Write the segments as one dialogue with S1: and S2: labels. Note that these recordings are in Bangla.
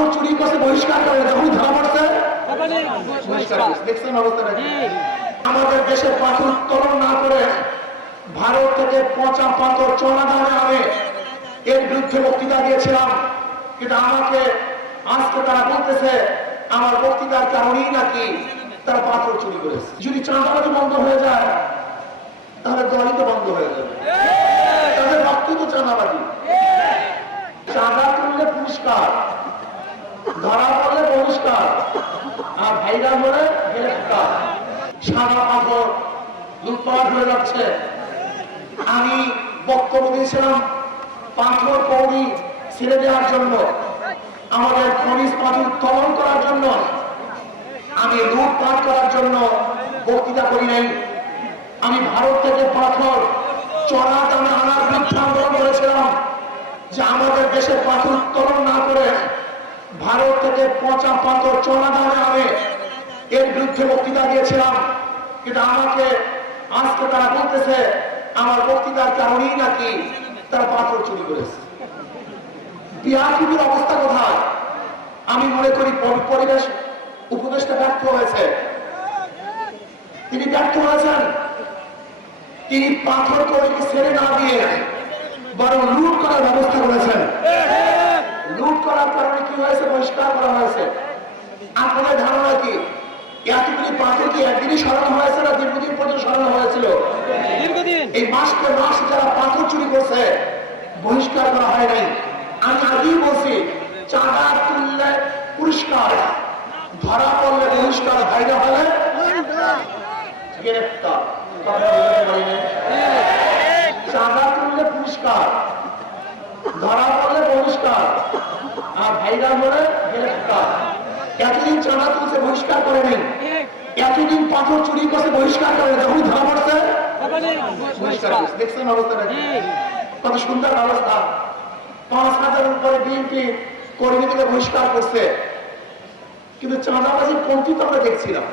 S1: পাথর চুরি করছে বহিষ্কার করে যখন ধরা পড়ছে, দেখছেন অবস্থাটা আমাদের দেশে পাথর উত্তোলন না করে ভারত থেকে পচা পাথর চড়া দামে আনে এর বিরুদ্ধে বক্তৃতা দিয়েছিলাম। কিন্তু আমাকে আজকে তারা বলতেছে, আমার বক্তৃতার কারণেই নাকি তারা পাথর চুরি করেছে? যদি চাঁদাবাজি বন্ধ হয়ে যায়, তাহলে দলই তো বন্ধ হয়ে যাবে। তাদের রক্তই তো চাঁদাবাজি। চাঁদা তুললে পুরস্কার। ধরা পড়লে পুরস্কার আর ভাইরা বলে সাদা পাথর লুটপাট হয়ে যাচ্ছে। আমি বক্তব্য দিয়েছিলাম পাথর কৌড়ি ছেড়ে দেওয়ার জন্য। আমাদের খনিজ পাথর উত্তোলন করার জন্য। আমি লুটপাট করার জন্য বক্তৃতা করি নাই। আমি ভারত থেকে পাথর চড়া দামে আনার বিরুদ্ধে আন্দোলন করেছিলাম যে আমাদের দেশে পাথর উত্তোলন না করে ভারত থেকে পচা পাথর চড়া এর বিরুদ্ধে বক্তৃতা দিয়েছিলাম। কিন্তু আমাকে আজকে তারা বলতেছে, আমার বক্তৃতার কারণেই নাকি তারা পাথর চুরি করেছে? অবস্থা কোথায়? আমি মনে করি পরিবেশ উপদেশটা ব্যর্থ হয়েছে। তিনি ব্যর্থ হয়েছেন। তিনি পাথর করিকে ছেড়ে না দিয়ে বরং লুট করার ব্যবস্থা করেছেন লুট করার কারণে কি হয়েছে বহিষ্কার করা হয়েছে আপনাদের ধারণা কি? এতগুলি পাথর কি একদিনই সরানো হয়েছে না দীর্ঘদিন পর্যন্ত সরানো হয়েছিল? এই মাসকে মাস যারা পাথর চুরি করছে বহিষ্কার করা হয় নাই। আমি আগেই বলছি চাঁদা তুললে পুরস্কার ধরা পড়লে বহিষ্কার বাইরে হলে গ্রেফতার? চাঁদা তুললে পুরস্কার ধরা পড়লে বহিষ্কার আর ভাইরা বলে এতদিন চাঁদা তুলছে বহিষ্কার করে নেই। এতদিন পাথর চুরি করছে বহিষ্কার করে যখন ধরা পড়ছে দেখছেন অবস্থাটা কত সুন্দর অবস্থা। পাঁচ হাজার উপরে বিএনপি কর্মীদেরকে বহিষ্কার করছে। কিন্তু চাঁদাবাজি পন্থী তো আমরা দেখছিলাম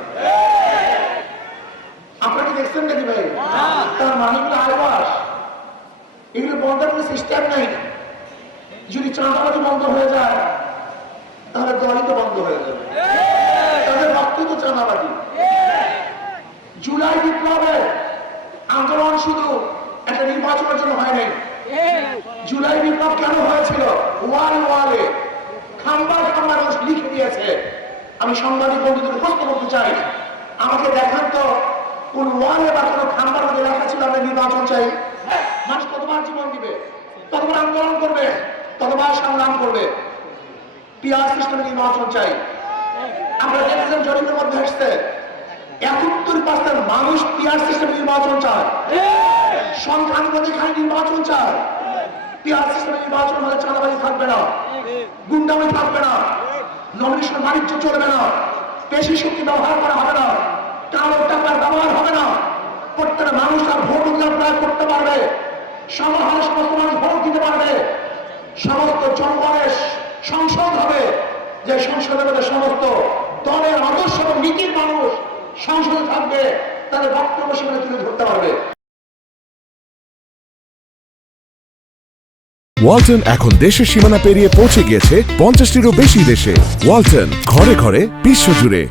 S1: আপনারা কি দেখছেন নাকি ভাই? তার মানিগুলো আয়বাস এগুলো বন্ধ করে সিস্টেম নাই। যদি চাঁদাবাজি বন্ধ হয়ে যায় তাহলে দলই তো বন্ধ হয়ে যাবে। তাদের রক্ত তো চাঁদাবাজি। জুলাই বিপ্লবের আন্দোলন শুধু একটা নির্বাচনের জন্য হয় নাই। জুলাই বিপ্লব কেন হয়েছিল? ওয়াল ওয়ালে খাম্বার খাম্বার মানুষ লিখে দিয়েছে। আমি সাংবাদিক বন্ধুদের প্রশ্ন করতে চাই, আমাকে দেখান তো কোন ওয়ালে বা কোনো খাম্বার মধ্যে লেখা ছিল, আমরা নির্বাচন চাই মানুষ কতবার জীবন দিবে? ততবার আন্দোলন করবে? ততবার সংগ্রাম করবে? পিয়ার সিস্টেমে নির্বাচন চাই। আমরা দেখেছেন মধ্যে মানুষ চায়। নির্বাচন চায়। হলে থাকবে না, গুন্ডামি থাকবে না নমিনেশন বাণিজ্য চলবে না, পেশি শক্তি ব্যবহার করা হবে না, কালো টাকার ব্যবহার হবে না। প্রত্যেক মানুষ আর ভোট প্রয়োগ করতে পারবে। সমাহারে সমস্ত মানুষ ভোট দিতে পারবে সমস্ত জনগণের সংসদ হবে যে সংসদের সমস্ত দলের আদর্শ এবং নীতির মানুষ সংসদে থাকবে, তাদের বক্তব্য সেখানে তুলে ধরতে পারবে।
S2: ওয়ালটন এখন দেশের সীমানা পেরিয়ে পৌঁছে গিয়েছে পঞ্চাশটিরও বেশি দেশে। ওয়ালটন ঘরে ঘরে বিশ্বজুড়ে